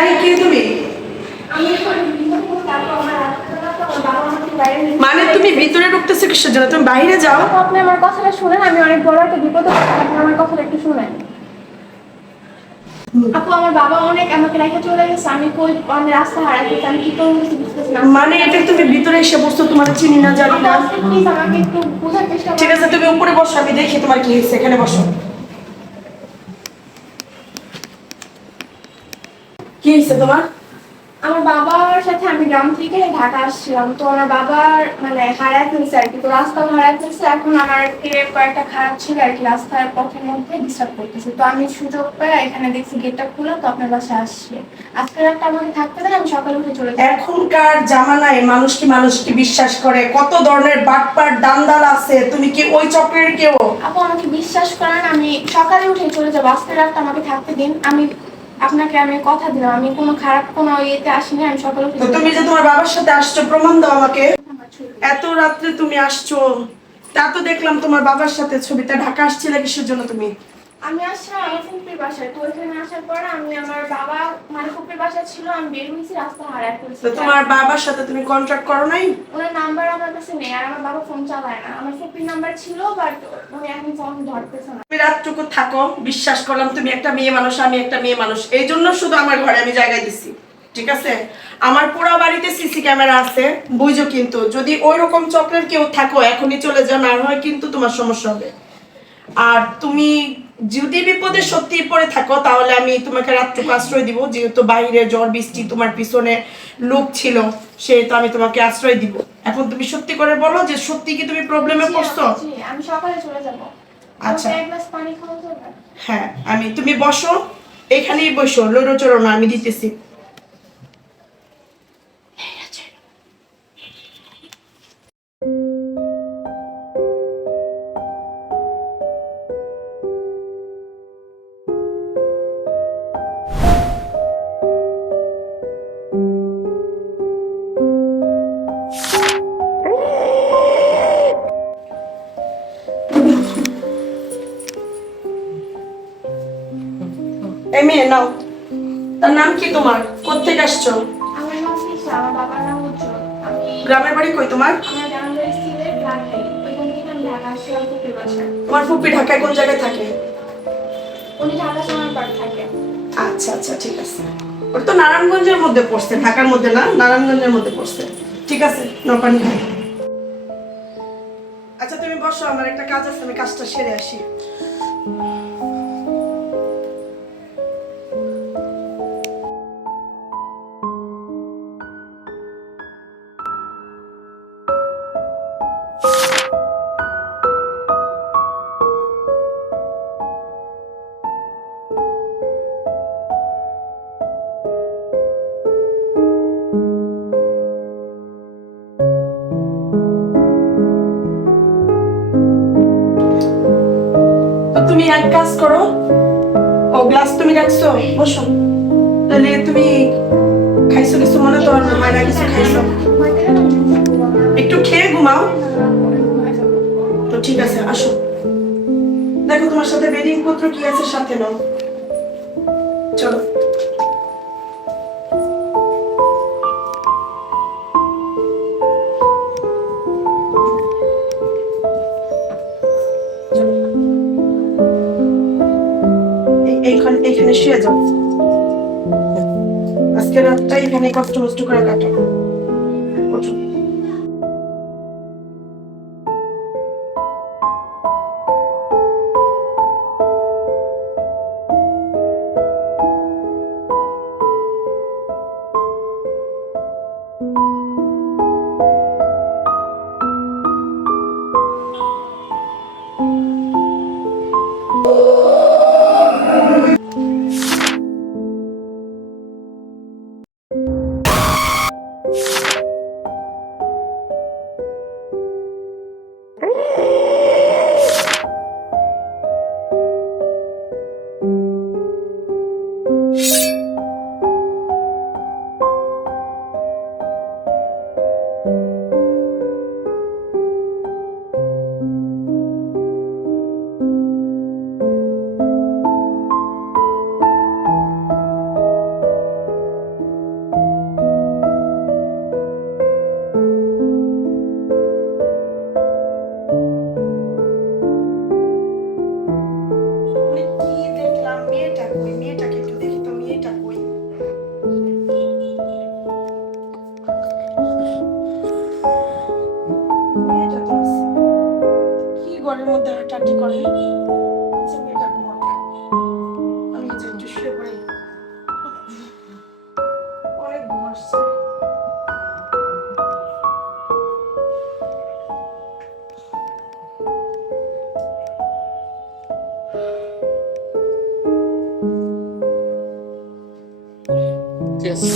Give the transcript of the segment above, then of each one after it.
এই কে তুমি? মানে তুমি ভিতরে ঢুকতেছো কিসের জন্য? তুমি বাইরে যাও। আপনি আমার কথাটা শুনেন, আমি অনেক বড় একটা বিপদে পড়েছি, আপনি আমার কথাটা একটু শুনেন। আপু আমার বাবা অনেক আমাকে রেখে চলে গেছে, আমি কই আমি রাস্তা হারাই গেছি, আমি কি করবো কিছু বুঝতেছি না। মানে এটা তুমি ভিতরে এসে বসছো, তোমার চিনি না জানি না। প্লিজ আমাকে একটু বোঝার চেষ্টা করুন। ঠিক আছে তুমি উপরে বসো, আমি দেখি তোমার কি হয়েছে। এখানে বসো। কি হয়েছে তোমার? আমার বাবার সাথে আমি গ্রাম থেকে ঢাকা আসছিলাম, তো আমার বাবার মানে হারায় ফেলছে আর কি, তো রাস্তা হারায় ফেলছে। এখন আমার কয়েকটা খারাপ ছিল আর কি, রাস্তার পথের মধ্যে ডিস্টার্ব করতেছে, তো আমি সুযোগ পেয়ে এখানে দেখছি গেটটা খোলা, তো আপনার বাসায় আসছি। আজকে রাতটা আমাকে থাকতে দেন, আমি সকালে উঠে চলে যাবো। এখনকার জামানায় মানুষকে বিশ্বাস করে, কত ধরনের বাটপার দান্দাল আছে। তুমি কি ওই চক্রের কেউ? আপু আমাকে বিশ্বাস করেন, আমি সকালে উঠে চলে যাবো, আজকে রাতটা আমাকে থাকতে দিন। আপনাকে আমি কথা দিলাম, আমি কোনো খারাপ কোনো ইয়েতে আসিনি, আমি সকালে উঠে। তো তুমি যে তোমার বাবার সাথে আসছো, প্রমাণ দাও আমাকে। এত রাত্রে তুমি আসছো, তা তো দেখলাম তোমার বাবার সাথে ছবিটা। ঢাকা আসছিলে কিসের জন্য তুমি? আমি আসছিলাম আমার ফুপির বাসায়, তো ওইখানে আসার পর আমি আমার বাবা মানে ফুপির বাসায় ছিল, আমি বের হয়েছি, রাস্তা হারায় ফেলছি। তো তোমার বাবার সাথে তুমি কন্ট্যাক্ট করো নাই? ওনার নাম্বার আমার কাছে নেই, আর আমার বাবা ফোন চালায় না। আমার ফুপির নাম্বার ছিল, বাট উনি এখন ফোন ধরতেছে না। তুমি রাতটুকু থাকো, বিশ্বাস করলাম তুমি একটা মেয়ে মানুষ, আমি একটা মেয়ে মানুষ, এই জন্য শুধু আমার ঘরে আমি জায়গা দিছি। ঠিক আছে, আমার পুরো বাড়িতে সিসি ক্যামেরা আছে, বুঝো। কিন্তু যদি ওই রকম চক্রের কেউ থাকো, এখনই চলে যাও, না হয় কিন্তু তোমার সমস্যা হবে। আর তুমি যদি বিপদে সত্যি পড়ে থাকো, তাহলে আমি তোমাকে রাতটুকু আশ্রয় দিব, যেহেতু বাইরে ঝড় বৃষ্টি, তোমার পিছনে লোক ছিল, সেহেতু আমি তোমাকে আশ্রয় দিব। এখন তুমি সত্যি করে বলো যে সত্যি কি তুমি প্রবলেমে পড়ছো? আমি সকালে চলে যাব। আচ্ছা, এক গ্লাস পানি খাওয়া যাবে? হ্যাঁ, তুমি বসো, এখানেই বসো, লড়ো চড়ো না, আমি দিতেছি। এই মেয়ে নাও। তার নাম কি তোমার? কোত্থেকে আসছো? আমার নাম ফিসা, আমার বাবার নাম উজ্জ্বল। আমি গ্রামের বাড়ি কই তোমার? আমার গ্রামের বাড়ি সিলেট রাজশাহী, ওইখান থেকে আমি ঢাকা আসছিলাম ফুপির বাসায়। তোমার ফুপি ঢাকায় কোন জায়গায় থাকে? উনি ঢাকা সময় পার থাকে। আচ্ছা আচ্ছা, ঠিক আছে। ওটা তো নারায়ণগঞ্জের মধ্যে পড়ছে, ঢাকার মধ্যে না, নারায়ণগঞ্জের মধ্যে পড়ছে। ঠিক আছে, নাও পানি খাই। আচ্ছা তুমি বসো, আমার একটা কাজ আছে, আমি কাজটা সেরে আসি। তো তুমি এক কাজ করো, ও গ্লাস তুমি রাখছো, বসো। তাহলে তুমি খাইছো কিছু? মনে তো হয় না কিছু খাইছো। একটু খেয়ে ঘুমাও। তো ঠিক আছে, আসো। দেখো তোমার সাথে বেডিং পত্র কি আছে, সাথে নাও। চলো। এইখানে শুয়ে যাও। আজকে রাতটা এখানে কষ্ট মষ্ট করে কাটো। ওঠো। ঠিক আছে।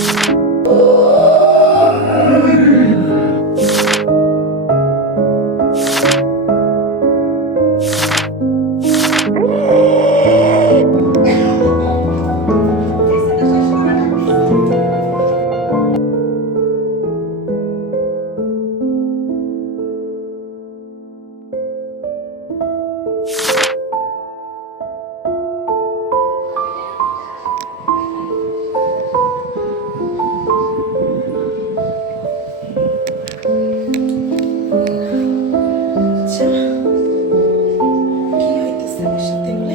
আচ্ছা, কি হইতেছে আমার সাথে এগুলো?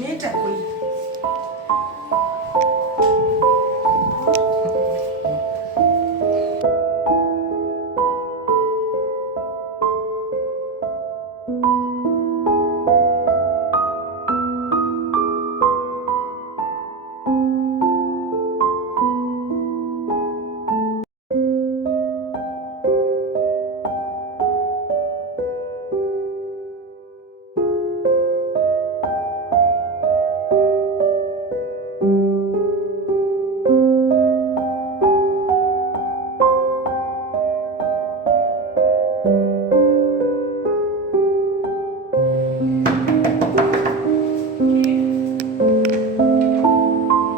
মেয়েটা কই?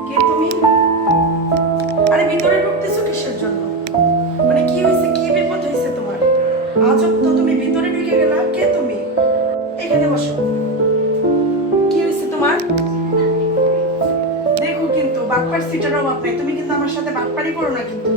কে তুমি? আরে ভিতরে ঢুকতেছো কিসের জন্য? মানে কি হয়েছে, কি বিপদ হয়েছে তোমার? আজব তো, তুমি ভিতরে ঢুকে গেলা। কে তুমি? এখানে বসো। কি হয়েছে তোমার? দেখো কিন্তু বাটপার সিটার অভাব নেই, তুমি কিন্তু আমার সাথে বাটপারি করো না কিন্তু।